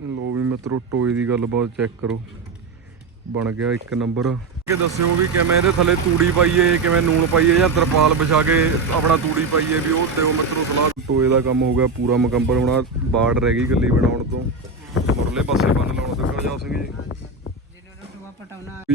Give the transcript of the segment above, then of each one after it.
ਲੋ ਵੀ ਮਿੱਤਰੋ, ਟੋਏ ਦੀ ਗੱਲਬਾਤ ਚੈੱਕ ਕਰੋ। ਬਣ ਗਿਆ ਇੱਕ ਨੰਬਰ ਕਿ ਦੱਸਿਓ ਵੀ ਕਿਵੇਂ ਇਹਦੇ ਥੱਲੇ ਤੂੜੀ ਪਾਈਏ, ਕਿਵੇਂ ਨੂਣ ਪਾਈਏ ਜਾਂ ਤਰਪਾਲ ਵਿਛਾ ਕੇ ਆਪਣਾ ਤੂੜੀ ਪਾਈਏ ਵੀ ਉਹ ਦਿਓ ਮਿੱਤਰੋ ਸਲਾਹ। ਟੋਏ ਦਾ ਕੰਮ ਹੋ ਗਿਆ ਪੂਰਾ ਮੁਕੰਮਲ, ਹੋਣਾ ਬਾੜ ਰਹਿ ਗਈ ਗੱਲੀ ਬਣਾਉਣ ਤੋਂ। ਮੁਰਲੇ ਪਾਸੇ ਬੰਨ ਲਾਉਣ ਤੋਂ ਗਰਜਾ ਸਿੰਘ ਜੀ।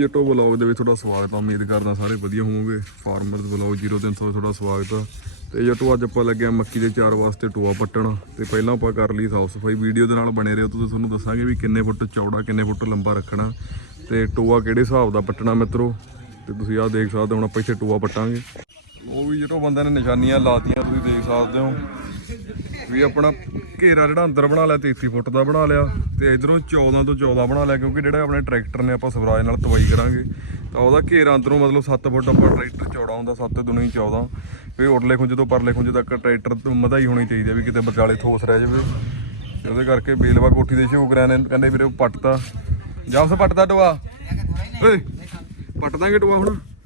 ਜੱਟੋ ਵਲੌਗ ਦੇ ਵਿੱਚ ਤੁਹਾਡਾ ਸਵਾਗਤ ਆ, ਉਮੀਦ ਕਰਦਾ ਸਾਰੇ ਵਧੀਆ ਹੋਵੋਗੇ। ਫਾਰਮਰ ਵਲੌਗ 0300 ਵਿੱਚ ਤੁਹਾਡਾ ਸਵਾਗਤ ਆ। ਤੇ ਜੱਟੋ ਅੱਜ ਆਪਾਂ ਲੱਗਿਆ ਮੱਕੀ ਦੇ ਚਾਰ ਵਾਸਤੇ ਟੋਆ ਪੱਟਣ, ਤੇ ਪਹਿਲਾਂ ਆਪਾਂ ਕਰ ਲਈ ਸਾਫ਼ ਸਫ਼ਾਈ। ਵੀਡੀਓ ਦੇ ਨਾਲ ਬਣੇ ਰਹੋ, ਤੁਸੀਂ ਤੁਹਾਨੂੰ ਦੱਸਾਂਗੇ ਵੀ ਕਿੰਨੇ ਫੁੱਟ ਚੌੜਾ, ਕਿੰਨੇ ਫੁੱਟ ਲੰਬਾ ਰੱਖਣਾ, ਤੇ ਟੋਆ ਕਿਹੜੇ ਹਿਸਾਬ ਦਾ ਪੱਟਣਾ ਮਿੱਤਰੋ, ਤੇ ਤੁਸੀਂ ਆਹ ਦੇਖ ਸਕਦੇ ਹੋ, ਹੁਣ ਆਪਾਂ ਇੱਥੇ ਟੋਆ ਪੱਟਾਂਗੇ। ਉਹ ਵੀ ਜਿਹੜੋ ਬੰਦੇ ਨੇ ਨਿਸ਼ਾਨੀਆਂ ਲਾਤੀਆਂ, ਤੁਸੀਂ ਦੇਖ ਸਕਦੇ ਹੋ ਵੀ ਆਪਣਾ ਘੇਰਾ ਜਿਹੜਾ ਅੰਦਰ ਬਣਾ ਲਿਆ 33 ਫੁੱਟ ਦਾ ਬਣਾ ਲਿਆ ਤੇ ਇਧਰੋਂ 14 ਤੋਂ 14 ਬਣਾ ਲਿਆ ਕਿਉਂਕਿ ਜਿਹੜੇ ਆਪਣੇ ਟਰੈਕਟਰ ਨੇ ਆਪਾਂ ਸਵਰਾਜ ਨਾਲ ਤਵਾਈ ਕਰਾਂਗੇ। ਤਾਂ ਉਹਦਾ ਘੇਰਾ ਅੰਦਰੋਂ ਮਤਲਬ 7 ਫੁੱਟ ਆਪਾਂ ਟਰੈਕਟਰ ਚੌੜਾ ਹੁੰਦਾ 7 ਦੁਨੀ 14 ਵੀ ਉਰਲੇ ਖੁੰਝ ਤੋਂ ਪਰਲੇ ਖੁੰਝ ਤੱਕ ਟਰੈਕਟਰ ਮਧਾਈ ਹੋਣੀ ਚਾਹੀਦੀ ਹੈ ਵੀ ਕਿਤੇ ਵਿਚਾਲੇ ਠੋਸ ਰਹਿ ਜਾਵੇ। ਉਹਦੇ ਕਰਕੇ ਬੇਲਵਾ ਕੋਠੀ ਦੇ ਸ਼ੋਕ ਰਿਆ ਨੇ ਕਹਿੰਦੇ ਵੀਰੇ ਉਹ ਪੱਟਤਾ। ਜਾਂ ਸੇ ਪੱਟਦਾ ਟੋਆ? ਓਏ ਪੱਟ ਦਾਂਗੇ ਟੋਆ ਹੁਣ?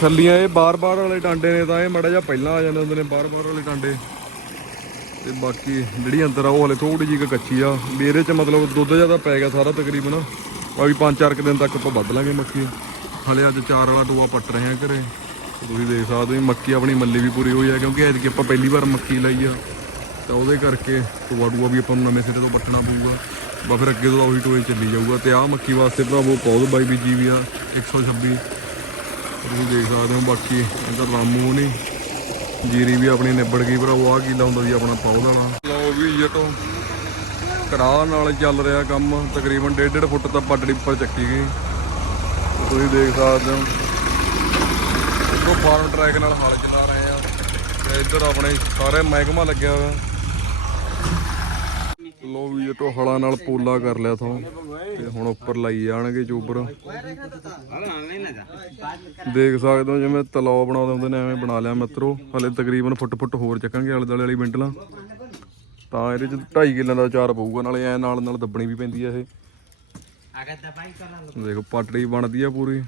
ਛੱਲੀਆਂ, ਇਹ ਬਾਰ-ਬਾਰ ਵਾਲੇ ਟਾਂਡੇ ਨੇ ਤਾਂ ਇਹ ਮੜਾ ਜਿਹਾ ਪਹਿਲਾਂ ਆ ਜਾਂਦੇ ਹੁੰਦੇ ਨੇ ਬਾਰ-ਬਾਰ ਵਾਲੇ ਟਾਂਡੇ। ਤੇ ਬਾਕੀ ਜਿਹੜੀ ਅੰਦਰ ਆ, ਉਹ ਹਲੇ ਥੋੜੀ ਜਿਹੀ ਕੱਚੀ ਆ। ਵੀ ਇਹਦੇ ਚ ਮਤਲਬ ਦੁੱਧ ਜ਼ਿਆਦਾ ਪੈ ਗਿਆ ਸਾਰਾ ਤਕਰੀਬਨ। ਬਾਕੀ 5-4 ਕੁ ਦਿਨ ਤੱਕ ਆਪਾਂ ਵੱਢ ਲਾਂਗੇ ਮੱਕੀ। ਹਲੇ ਅੱਜ ਚਾਰ ਵਾਲਾ ਟੋਆ ਪੱਟ ਰਹੇ ਆ ਘਰੇ। ਤੁਸੀਂ ਦੇਖ ਸਕਦੇ ਹੋ, ਮੱਕੀ ਆਪਣੀ ਮੱਲੀ ਵੀ ਪੂਰੀ ਹੋਈ ਆ, ਕਿਉਂਕਿ ਐਤਕੀ ਆਪਾਂ ਪਹਿਲੀ ਵਾਰ ਮੱਕੀ ਲਾਈ ਆ। ਤਾਂ ਉਹਦੇ ਕਰਕੇ ਟੋਆ ਟੂਆ ਵੀ ਆਪਾਂ ਨੂੰ ਨਵੇਂ ਸਿਰੇ ਤੋਂ ਪੱਟਣਾ ਪਊਗਾ। ਬਾ ਫਿਰ ਅੱਗੇ ਤੋਂ ਉਹੀ ਟੋਏ ਚੱਲੀ ਜਾਊਗਾ। ਤੇ ਆਹ ਮੱਕੀ ਵਾਸਤੇ ਭਰਾਵੋ ਪੌਦ ਬਾਈ ਬੀਜੀ ਵੀ ਆ 126 ਤੁਸੀਂ ਦੇਖ ਸਕਦੇ ਹੋ, ਬਾਕੀ ਇੱਧਰ ਰਾਮੂ ਨਹੀਂ। ਜੀਰੀ ਵੀ ਆਪਣੀ ਨਿਬੜ ਗਈ ਭਰਾਵੋ ਆਹ ਕੀਲਾ ਹੁੰਦਾ ਜੀ ਆਪਣਾ ਪੌਦ ਵਾਲਾ ਲਓ ਵੀ ਜਟੋ ਕਰਾਹ ਨਾਲ ਚੱਲ ਰਿਹਾ ਕੰਮ। ਤਕਰੀਬਨ 1.5 ਫੁੱਟ ਤਾਂ ਪੱਟੜੀ ਉੱਪਰ ਚੱਕੀ ਗਈ। ਤੁਸੀਂ ਦੇਖ ਸਕਦੇ ਹੋ। ਇੱਧਰੋਂ ਫਾਰਮ ਟਰੈਕ ਨਾਲ ਹਲ ਚਲਾ ਰਹੇ ਆ। ਤੇ ਇੱਧਰ ਆਪਣੇ ਸਾਰੇ ਮਹਿਕਮਾ ਲੱਗਿਆ ਹੋਇਆ। ਲੋ ਵੀ ਜਟੋ ਹਲਾਂ ਨਾਲ ਪੋਲਾ ਕਰ ਲਿਆ ਥੋਂ। ਤੇ ਹੁਣ ਉੱਪਰ ਲਾਈ ਜਾਣਗੇ ਚੋਬਰ। ਦੇਖ ਸਕਦੇ ਹੋ ਜਿਵੇਂ ਤਲਾਅ ਬਣਾਉਂਦੇ ਹੁੰਦੇ ਨੇ ਐਵੇਂ ਬਣਾ ਲਿਆ ਮਿੱਤਰੋ। ਹਲੇ ਤਕਰੀਬਨ ਫੁੱਟ ਫੁੱਟ ਹੋਰ ਚੱਕਾਂਗੇ ਆਲੇ ਦੁਆਲੇ ਵਾਲੀ ਬਿੰਡਲਾਂ ਤਾਂ ਇਹਦੇ ਚ 2.5 ਕਿੱਲਿਆਂ ਦਾ ਚਾਰ ਪਊਗਾ ਨਾਲੇ ਐ ਨਾਲ ਨਾਲ ਦੱਬਣੀ ਵੀ ਪੈਂਦੀ ਆ ਇਹ। ਦੇਖੋ ਪਟੜੀ ਬਣਦੀ ਆ ਪੂਰੀ।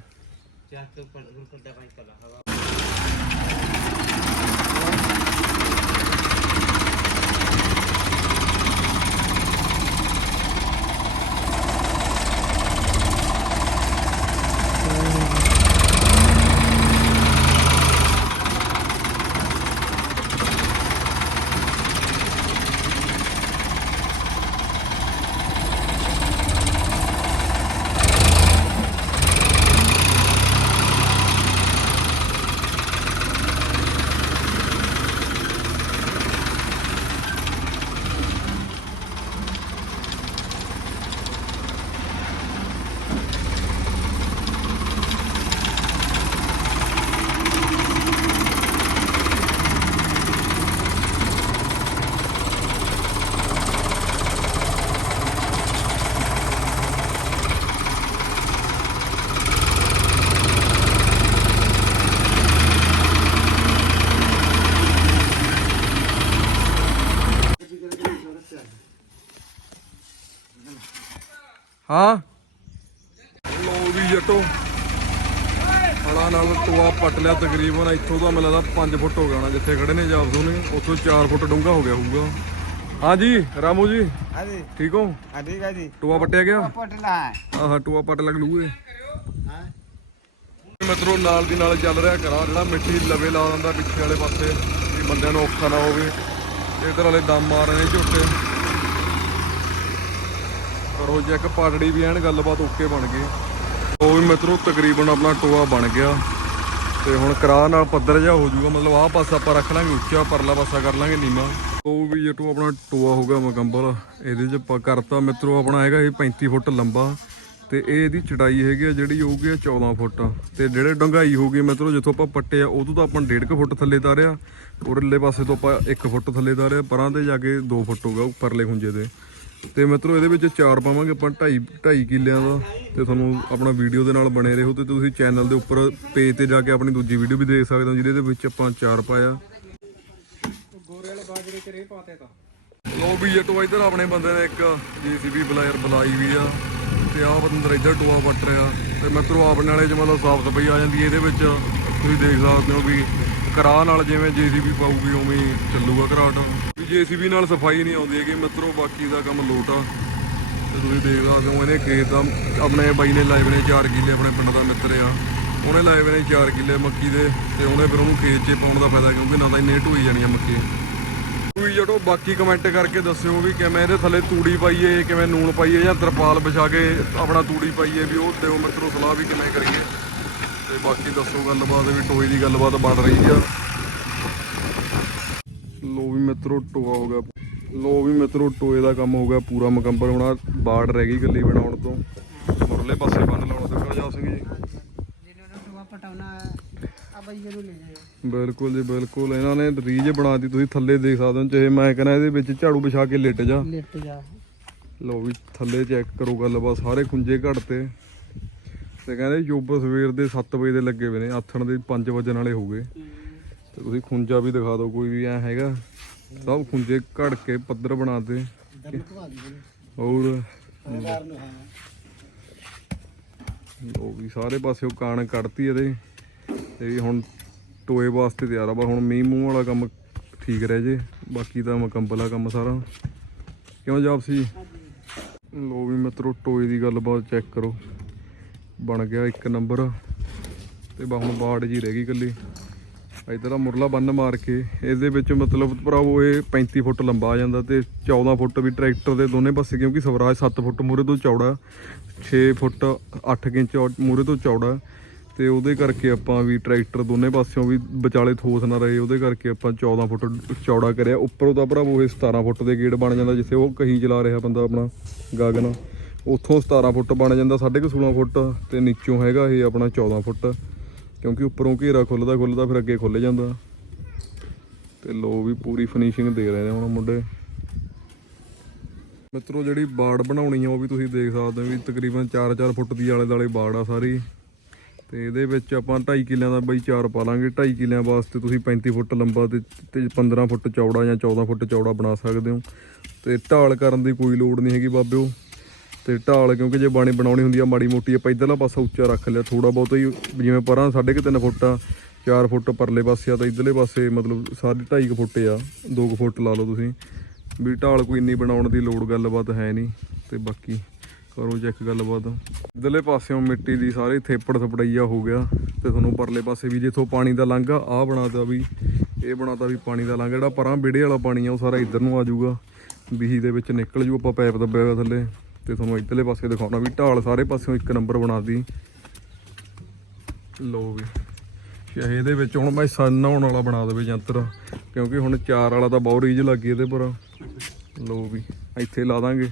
ਚਾਹ ਕਰਾ ਹਵਾ ਹਾਂ। ਲੋ ਵੀ ਜੱਟੋ। ਹਲਾ ਨਾਲ ਟੋਆ ਪੱਟ ਲਿਆ ਤਕਰੀਬਨ ਇੱਥੋਂ ਦਾ ਮੈਨੂੰ 5 ਫੁੱਟ ਹੋ ਗਿਆ ਜਿੱਥੇ ਖੜੇ ਨੇ ਜਾਬ ਸੋਨੇ ਉੱਥੋਂ 4 ਫੁੱਟ ਡੂੰਘਾ ਹੋ ਗਿਆ ਹੋਊਗਾ। ਹਾਂਜੀ ਰਾਮੂ ਜੀ। ਹਾਂਜੀ। ਠੀਕ ਹੋ? ਹਾਂ ਠੀਕ ਹੈ ਜੀ। ਟੋਆ ਪੱਟਿਆ ਗਿਆ? ਪੱਟਣਾ ਹਾਂ। ਹਾਂ ਟੋਆ ਪੱਟ ਲੱਗ ਲੂਏ ਹਾਂ। ਮਿੱਤਰੋ ਨਾਲ ਦੀ ਨਾਲ ਚੱਲ ਰਿਹਾ ਕਰਾ ਜਿਹੜਾ ਮਿੱਟੀ ਲਵੇ ਲਾ ਦਿੰਦਾ ਪਿੱਛੇ ਵਾਲੇ ਪਾਸੇ ਕਿ ਬੰਦਿਆਂ ਨੂੰ ਔਖਾ ਨਾ ਹੋਵੇ। ਇਧਰ ਵਾਲੇ ਦਮ ਮਾਰ ਰਹੇ ਝੋਟੇ। ਕਰੋ ਚੈੱਕ ਪਾਟੜੀ ਵੀ ਐਨ ਗੱਲਬਾਤ ਓਕੇ ਬਣ ਗਈ। ਉਹ ਵੀ ਮਿੱਤਰੋ, ਤਕਰੀਬਨ ਆਪਣਾ ਟੋਆ ਬਣ ਗਿਆ। ਤੇ ਹੁਣ ਕਰਾਹ ਨਾਲ ਪੱਧਰ ਜਿਹਾ ਹੋ ਜਾਊਗਾ। ਮਤਲਬ ਆਹ ਪਾਸਾ ਆਪਾਂ ਰੱਖ ਲਾਂਗੇ, ਉੱਚਾ ਪਰਲਾ ਪਾਸਾ ਕਰ ਲਾਂਗੇ, ਨੀਵਾ। ਉਹ ਵੀ ਜਟੋ ਆਪਣਾ ਟੋਆ ਹੋ ਗਿਆ ਇਹਦੇ ਚ ਆਪਾਂ ਕਰਤਾ ਮਿੱਤਰੋ, ਆਪਣਾ ਹੈਗਾ ਇਹ 35 ਫੁੱਟ ਲੰਬਾ। ਤੇ ਇਹ ਇਹਦੀ ਚੜਾਈ ਹੈਗੀ ਆ, ਜਿਹੜੀ ਹੋਊਗੀ ਆ 14 ਫੁੱਟ। ਤੇ ਜਿਹੜੇ ਡੰਗਾਈ ਹੋਊਗੀ ਮਿੱਤਰੋ, ਜਿੱਥੋਂ ਆਪਾਂ ਪੱਟੇ ਆ ਉਦੋਂ ਤਾਂ ਆਪਾਂ 1.5 ਫੁੱਟ ਥੱਲੇ ਤਾਰਿਆ। ਉਰਲੇ ਪਾਸੇ ਤੋਂ ਆਪਾਂ 1 ਫੁੱਟ ਥੱਲੇ ਤਾਰਿਆ। ਪਰਾਂ ਤੇ ਜਾ ਕੇ 2 ਫੁੱਟ ਹੋਗਾ ਉੱਪਰਲੇ ਖੁੰਝੇ ਦੇ ਤੇ ਮਿੱਤਰੋ, ਇਹਦੇ ਵਿੱਚ ਚਾਰ ਪਾਵਾਂਗੇ ਆਪਾਂ 2.5 2.5 ਕਿੱਲਿਆਂ ਦਾ। ਤੇ ਤੁਹਾਨੂੰ ਆਪਣਾ ਵੀਡੀਓ ਦੇ ਨਾਲ ਬਣੇ ਰਹੋ ਤੇ ਤੁਸੀਂ ਚੈਨਲ ਦੇ ਉੱਪਰ ਪੇਜ ਤੇ ਜਾ ਕੇ ਆਪਣੀ ਦੂਜੀ ਵੀਡੀਓ ਵੀ ਦੇਖ ਸਕਦੇ ਹੋ, ਜਿਹਦੇ ਦੇ ਵਿੱਚ ਆਪਾਂ ਚਾਰ ਪਾਇਆ। ਗੋਰੇ ਵਾਲੇ ਬਾਜਰੇ ਚ ਰੇ ਪਾਤੇ ਤਾਂ ਲੋ ਵੀ ਜਟੋ ਇਧਰ ਆਪਣੇ ਬੰਦੇ ਨੇ ਇੱਕ ਜੀਸੀਬੀ ਬਲਾਇਰ ਬੁਲਾਈ ਵੀ ਆ ਤੇ ਆਹ ਬੰਦਾ ਇਧਰ ਟੋਆ ਵੱਟ ਰਿਹਾ। ਤੇ ਮਿੱਤਰੋ, ਆਪਣੇ ਵਾਲੇ ਜਮਾ ਸਾਫ਼ ਸਫ਼ਾਈ ਆ ਜਾਂਦੀ ਇਹਦੇ ਵਿੱਚ ਤੁਸੀਂ ਦੇਖ ਸਕਦੇ ਹੋ ਵੀ ਕਰਾ ਨਾਲ ਜਿਵੇਂ ਜੀਸੀਬੀ ਪਾਊਗੀ, ਉਵੇਂ ਚੱਲੂਗਾ ਘਰਾਟ। ਜੀਸੀਬੀ ਨਾਲ ਸਫ਼ਾਈ ਨਹੀਂ ਆਉਂਦੀ ਹੈਗੀ, ਮਿੱਤਰੋ, ਬਾਕੀ ਦਾ ਕੰਮ ਲੋਟ ਆ। ਤੇ ਤੁਸੀਂ ਦੇਖ ਸਕਦੇ ਹੋ, ਇਹਨੇ ਖੇਤ ਦਾ ਆਪਣੇ ਬਾਈ ਨੇ ਲਾਏ ਹੋਏ ਨੇ 4 ਕਿੱਲੇ, ਆਪਣੇ ਪਿੰਡ ਦਾ ਮਿੱਤਰ ਆ। ਉਹਨੇ ਲਾਏ ਹੋਏ ਨੇ 4 ਕਿੱਲੇ ਮੱਕੀ ਦੇ, ਤੇ ਉਹਨੇ ਫਿਰ ਉਹਨੂੰ ਖੇਤ 'ਚ ਪਾਉਣ ਦਾ ਫਾਇਦਾ, ਕਿਉਂਕਿ ਨਾ ਤਾਂ ਇੰਨੇ ਢੋਈ ਜਾਣੀਆਂ ਮੱਕੀ ਕੋਈ ਜੜੋ ਬਾਕੀ ਕਮੈਂਟ ਕਰਕੇ ਦੱਸਿਓ ਵੀ ਕਿਵੇਂ ਇਹਦੇ ਥੱਲੇ ਤੂੜੀ ਪਾਈਏ, ਕਿਵੇਂ ਨੂਣ ਪਾਈਏ, ਜਾਂ ਤਰਪਾਲ ਵਿਛਾ ਕੇ ਆਪਣਾ ਤੂੜੀ ਪਾਈਏ, ਵੀ ਉਹ ਦਿਓ ਮਿੱਤਰੋ ਸਲਾਹ ਵੀ ਕਿਵੇਂ ਕਰੀਏ। ਤੇ ਬਾਕੀ ਦੱਸੋ ਗੱਲਬਾਤ, ਵੀ ਟੋਈ ਦੀ ਗੱਲਬਾਤ ਬਣ ਰਹੀ ਆ। ਲੋ ਵੀ ਮਿੱਤਰੋ ਟੋਆ ਹੋ ਗਿਆ। ਲੋ ਵੀ ਮਿੱਤਰੋ ਟੋਏ ਦਾ ਕੰਮ ਹੋ ਗਿਆ ਪੂਰਾ ਮੁਕੰਮਲ। ਹੋਣਾ ਬਾੜ ਰਹਿ ਗਈ ਗੱਲੀ ਬਣਾਉਣ ਤੋਂ। ਮੁਰਲੇ ਪਾਸੇ ਬੰਨ ਲਾਉਣਾ ਤੇ ਕਰਜਾ ਸਿੰਘ ਜੀ ਬਿਲਕੁਲ ਜੀ ਬਿਲਕੁਲ। ਇਹਨਾਂ ਨੇ ਰੀਜ ਬਣਾਤੀ ਤੁਸੀਂ ਥੱਲੇ ਦੇਖ ਸਕਦੇ ਹੋ ਚਾਹੇ ਮੈਂ ਕਹਿੰਦਾ ਇਹਦੇ ਵਿੱਚ ਝਾੜੂ ਵਿਛਾ ਕੇ ਲਿਟ ਜਾ। ਲੋ ਵੀ ਥੱਲੇ ਚੈੱਕ ਕਰੋ ਗੱਲਬਾਤ ਸਾਰੇ ਖੁੰਜੇ ਘੜਤੇ ਤੇ। ਕਹਿੰਦੇ ਯੋਬ ਸਵੇਰ ਦੇ 7 ਵਜੇ ਦੇ ਲੱਗੇ ਹੋਏ ਨੇ ਆਥਣ ਦੇ 5 ਵਜੇ ਨਾਲੇ ਹੋ ਗਏ। ਤੇ ਤੁਸੀਂ ਖੁੰਜਾ ਵੀ ਦਿਖਾ ਦਿਓ, ਕੋਈ ਵੀ ਐ ਹੈਗਾ। ਸਭ ਖੁੰਜੇ ਘੜ ਕੇ ਪੱਧਰ ਬਣਾਤੇ। ਹੋਰ? ਲੋ ਵੀ, ਸਾਰੇ ਪਾਸਿਓਂ ਕਾਣ ਕੱਢਤੀ ਇਹਦੇ। ਤੇ ਹੁਣ ਟੋਏ ਵਾਸਤੇ ਤਿਆਰ ਆ, ਬਸ ਹੁਣ ਮੀਂਹ ਮੂੰਹ ਵਾਲਾ ਕੰਮ ਠੀਕ ਰਹਿ ਜੇ। ਬਾਕੀ ਤਾਂ ਮੁਕੰਮਲ ਆ ਕੰਮ ਸਾਰਾ। ਕਿਉਂ ਜਾਪ ਸੀ ਲੋ ਵੀ ਮਿੱਤਰੋ, ਟੋਏ ਦੀ ਗੱਲਬਾਤ ਚੈੱਕ ਕਰੋ। ਬਣ ਗਿਆ ਇੱਕ ਨੰਬਰ। ਤੇ ਬਾ ਹੁਣ ਬਾੜ ਜੀ ਰਹਿ ਗਈ ਕੱਲੀ ਇਧਰ ਆ ਮੁਰਲਾ ਬੰਨ ਮਾਰ ਕੇ, ਇਹਦੇ ਵਿੱਚ ਮਤਲਬ ਭਰਾਵੋ ਇਹ 35 ਫੁੱਟ ਲੰਬਾ ਆ ਜਾਂਦਾ ਤੇ 14 ਫੁੱਟ ਵੀ ਟਰੈਕਟਰ ਦੇ ਦੋਨੇ ਪਾਸੇ ਕਿਉਂਕਿ ਸਵਰਾਜ 7 ਫੁੱਟ ਮੂਰੇ ਤੋਂ ਚੌੜਾ 6 ਫੁੱਟ 8 ਇੰਚ ਮੂਰੇ ਤੋਂ ਚੌੜਾ ਤੇ ਉਹਦੇ ਕਰਕੇ ਆਪਾਂ ਵੀ ਟਰੈਕਟਰ ਦੋਨੇ ਪਾਸਿਓਂ ਵੀ ਵਿਚਾਲੇ ਥੋਸ ਨਾ ਰਹੇ, ਉਹਦੇ ਕਰਕੇ ਆਪਾਂ 14 ਫੁੱਟ ਚੌੜਾ ਕਰਿਆ। ਉੱਪਰੋਂ ਤਾਂ ਭਰਾਵੋ ਇਹ 17 ਫੁੱਟ ਦੇ ਗੇਟ ਬਣ ਜਾਂਦਾ ਜਿੱਥੇ ਉਹ ਕਹੀ ਚਲਾ ਰਿਹਾ ਬੰਦਾ ਆਪਣਾ ਗਗਨ। ਉੱਥੋਂ 17 ਫੁੱਟ ਬਣ ਜਾਂਦਾ 16.5 ਫੁੱਟ ਤੇ ਨੀਚੋਂ ਹੈਗਾ ਇਹ ਆਪਣਾ 14 ਫੁੱਟ। ਕਿਉਂਕਿ ਉੱਪਰੋਂ ਘੇਰਾ ਖੁੱਲਦਾ ਖੁੱਲਦਾ ਫਿਰ ਅੱਗੇ ਖੁੱਲ ਜਾਂਦਾ। ਤੇ ਲੋ ਵੀ ਪੂਰੀ ਫਿਨਿਸ਼ਿੰਗ ਦੇ ਰਹੇ ਨੇ ਹੁਣ ਮੁੰਡੇ। ਮਿੱਤਰੋ, ਜਿਹੜੀ ਬਾੜ ਬਣਾਉਣੀ ਆ, ਉਹ ਵੀ ਤੁਸੀਂ ਦੇਖ ਸਕਦੇ ਹੋ ਵੀ ਤਕਰੀਬਨ 4-4 ਫੁੱਟ ਦੀ ਆਲੇ ਦਾਲੇ ਬਾੜ ਆ ਸਾਰੀ। ਤੇ ਇਹਦੇ ਵਿੱਚ ਆਪਾਂ 2.5 ਕਿੱਲਿਆਂ ਦਾ ਬਈ ਚਾਰ ਪਾ ਲਾਂਗੇ। 2.5 ਕਿੱਲਿਆਂ ਵਾਸਤੇ ਤੁਸੀਂ 35 ਫੁੱਟ ਲੰਬਾ ਤੇ ਤੇ 15 ਫੁੱਟ ਚੌੜਾ ਜਾਂ 14 ਫੁੱਟ ਚੌੜਾ ਬਣਾ ਸਕਦੇ ਹੋ। ਤੇ ਢਾਲ ਕਰਨ ਦੀ ਕੋਈ ਲੋੜ ਨਹੀਂ ਹੈਗੀ ਬਾਬਿਓ। ਤੇ ਢਾਲ, ਕਿਉਂਕਿ ਜੇ ਬਾਣੀ ਬਣਾਉਣੀ ਹੁੰਦੀ ਆ, ਮਾੜੀ ਮੋਟੀ, ਆਪਾਂ ਇਧਰਲਾ ਪਾਸਾ ਉੱਚਾ ਰੱਖ ਲਿਆ ਥੋੜਾ ਬਹੁਤ ਹੀ, ਜਿਵੇਂ ਪਰਾਂ 3.5 ਫੁੱਟ ਆ 4 ਫੁੱਟ ਪਰਲੇ ਪਾਸੇ ਆ, ਤਾਂ ਇਧਰਲੇ ਪਾਸੇ ਮਤਲਬ ਸਾਢੇ 2.5 ਫੁੱਟ ਆ 2 ਫੁੱਟ ਲਾ ਲਓ ਤੁਸੀਂ। ਵੀ ਢਾਲ ਕੋਈ ਇੰਨੀ ਬਣਾਉਣ ਦੀ ਲੋੜ ਗੱਲਬਾਤ ਹੈ ਨਹੀਂ, ਤੇ ਬਾਕੀ ਕਰੋ ਚੈੱਕ ਗੱਲਬਾਤ। ਇਧਰਲੇ ਪਾਸਿਓਂ ਮਿੱਟੀ ਦੀ ਸਾਰੀ ਥੇਪੜ ਥਪੜਈਆ ਹੋ ਗਿਆ, ਤੇ ਤੁਹਾਨੂੰ ਪਰਲੇ ਪਾਸੇ ਵੀ ਜਿੱਥੋਂ ਪਾਣੀ ਦਾ ਲੰਘਾ ਆ ਬਣਾਤਾ ਵੀ, ਇਹ ਬਣਾਤਾ ਵੀ ਪਾਣੀ ਦਾ ਲੰਘ। ਜਿਹੜਾ ਪਰਾਂ ਵਿੜੇ ਵਾਲਾ ਪਾਣੀ ਆ, ਉਹ ਸਾਰਾ ਇੱਧਰ ਨੂੰ ਆ ਜਾਊਗਾ, ਬੀਹੀ ਦੇ ਵਿੱਚ ਨਿਕਲ ਜੂ, ਆਪਾਂ ਪਾਈਪ ਦੱਬਿਆ ਹੋਇਆ ਥੱਲੇ। ਤੇ ਤੁਹਾਨੂੰ ਇੱਧਰਲੇ ਪਾਸੇ ਦਿਖਾਉਣਾ ਵੀ ਢਾਲ ਸਾਰੇ ਪਾਸਿਓਂ ਇੱਕ ਨੰਬਰ ਬਣਾਤੀ ਲੋ ਵੀ। ਚਾਹੇ ਇਹਦੇ ਵਿੱਚ ਹੁਣ ਮੈਂ ਸਨ ਨਹਾਉਣ ਵਾਲਾ ਬਣਾ ਦੇਵੇ ਯੰਤਰ ਕਿਉਂਕਿ ਹੁਣ ਚਾਰ ਵਾਲਾ ਤਾਂ ਬਹੁਤ ਰੀਝ ਲੱਗੀ ਇਹਦੇ ਪਰ। ਲੋ ਵੀ, ਇੱਥੇ ਲਾ ਦਾਂਗੇ।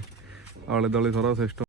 ਆਲੇ ਦਾਲੇ ਸਾਰਾ ਸਿਸਟਮ